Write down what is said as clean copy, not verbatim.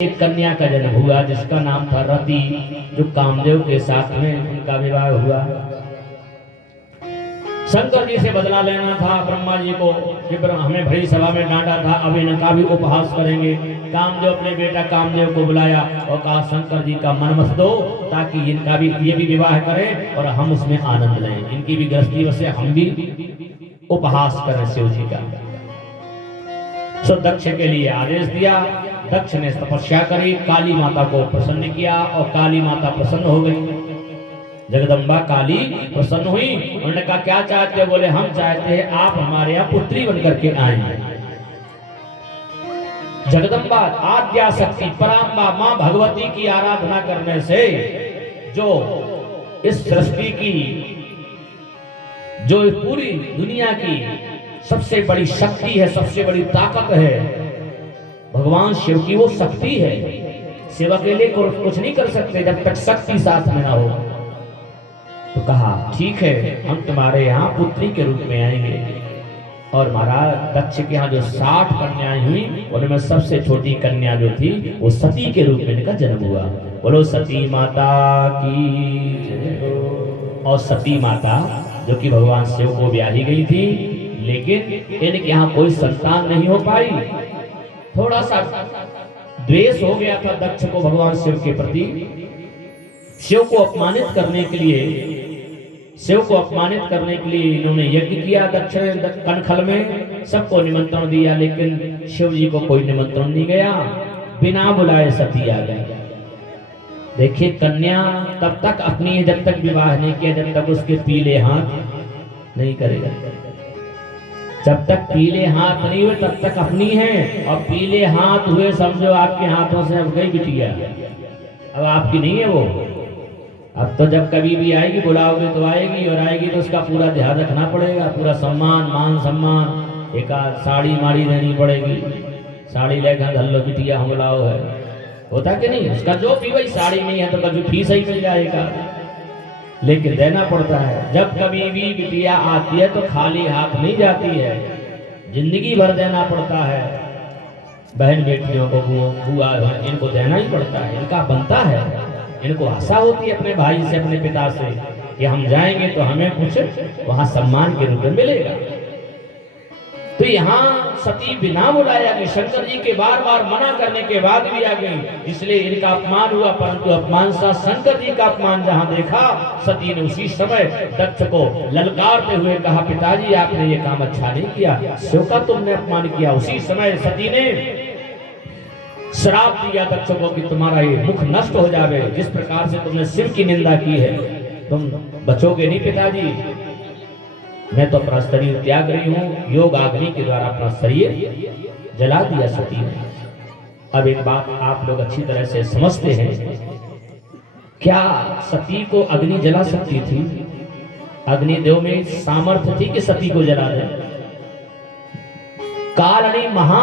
एक कन्या का जन्म हुआ जिसका नाम था रति, जो कामदेव के साथ में उनका विवाह हुआ। शंकर जी से बदला लेना था ब्रह्मा जी को, कि हमें भरी सभा में डांटा था, अब इनका भी उपहास करेंगे। कामदेव अपने बेटा कामदेव को बुलाया और कहा शंकर जी का मन मत दो, ताकि इनका भी ये भी विवाह करें और हम उसमें आनंद लें, इनकी भी गृहस्थी से हम भी उपहास करें शिव जी का। सो दक्ष के लिए आदेश दिया। दक्ष ने तपस्या करी, काली माता को प्रसन्न किया और काली माता प्रसन्न हो गई। जगदम्बा काली प्रसन्न हुई। उन्होंने कहा क्या चाहते हो? बोले हम चाहते हैं आप हमारे यहाँ पुत्री बनकर के आए। जगदम्बा आद्या शक्ति पराम्बा मां भगवती की आराधना करने से जो इस सृष्टि की, जो पूरी दुनिया की सबसे बड़ी शक्ति है, सबसे बड़ी ताकत है, भगवान शिव की वो शक्ति है। सेवा के लिए कुछ नहीं कर सकते जब तक शक्ति साथ में ना हो। तो कहा ठीक है, हम तुम्हारे यहाँ पुत्री के रूप में आएंगे। और महाराज दक्ष के यहाँ जो 60 कन्याएं हुई, उनमें सबसे छोटी कन्या जो थी वो सती के रूप में इनका जन्म हुआ। बोलो सती माता की। और सती माता जो कि भगवान शिव को ब्याही गई थी, लेकिन इनके यहाँ कोई संतान नहीं हो पाई। थोड़ा सा द्वेष हो गया था दक्ष को भगवान शिव के प्रति। शिव को अपमानित करने के लिए इन्होंने यज्ञ किया। दक्ष ने कनखल में सबको निमंत्रण दिया, लेकिन शिव जी को कोई निमंत्रण नहीं गया। बिना बुलाए सती आ गई। देखिए कन्या तब तक अपनी है जब तक विवाह नहीं किया, जब तक उसके पीले हाथ नहीं करेगा। जब तक पीले हाथ नहीं हुए तब तक अपनी है, और पीले हाथ हुए समझो आपके हाथों से अब गई बिटिया, अब आपकी नहीं है वो। अब तो जब कभी भी आएगी बुलाओगे तो आएगी, और आएगी तो उसका पूरा ध्यान रखना पड़ेगा, पूरा सम्मान मान सम्मान, एक आध साड़ी माड़ी देनी पड़ेगी। साड़ी लेकर धल्लो बिटिया हम लाओ है, होता कि नहीं? उसका जो भी वही साड़ी नहीं है तो कभी फीस ही मिल जाएगा, लेकिन देना पड़ता है। जब कभी भी बिटिया आती है तो खाली हाथ नहीं जाती है, जिंदगी भर देना पड़ता है। बहन बेटियों को बुआ इनको देना ही पड़ता है, इनका बनता है। इनको आशा होती है अपने भाई से, अपने पिता से, कि हम जाएंगे तो हमें कुछ वहां सम्मान के रूप में मिलेगा। तो यहाँ सती बिना बुलाया गई, शंकर जी के बार बार मना करने के बाद भी आ गई, इसलिए इनका अपमान हुआ। परंतु अपमान सा शंकर जी का अपमान जहाँ देखा, सती ने उसी समय दक्ष को ललकारते हुए कहा पिताजी आपने ये काम अच्छा नहीं किया, शिव का तुमने अपमान किया। उसी समय सती ने श्राप दिया दक्ष को कि तुम्हारा ये मुख नष्ट हो जावे, जिस प्रकार से तुमने शिव की निंदा की है तुम बचोगे नहीं पिताजी। मैं तो अपना शरीर त्याग रही हूँ। योग अग्नि के द्वारा अपना शरीर जला दिया सती ने। अब एक बात आप लोग अच्छी तरह से समझते हैं, क्या सती को अग्नि जला सकती थी? अग्निदेव में सामर्थ्य थी कि सती को जला दे? काल महा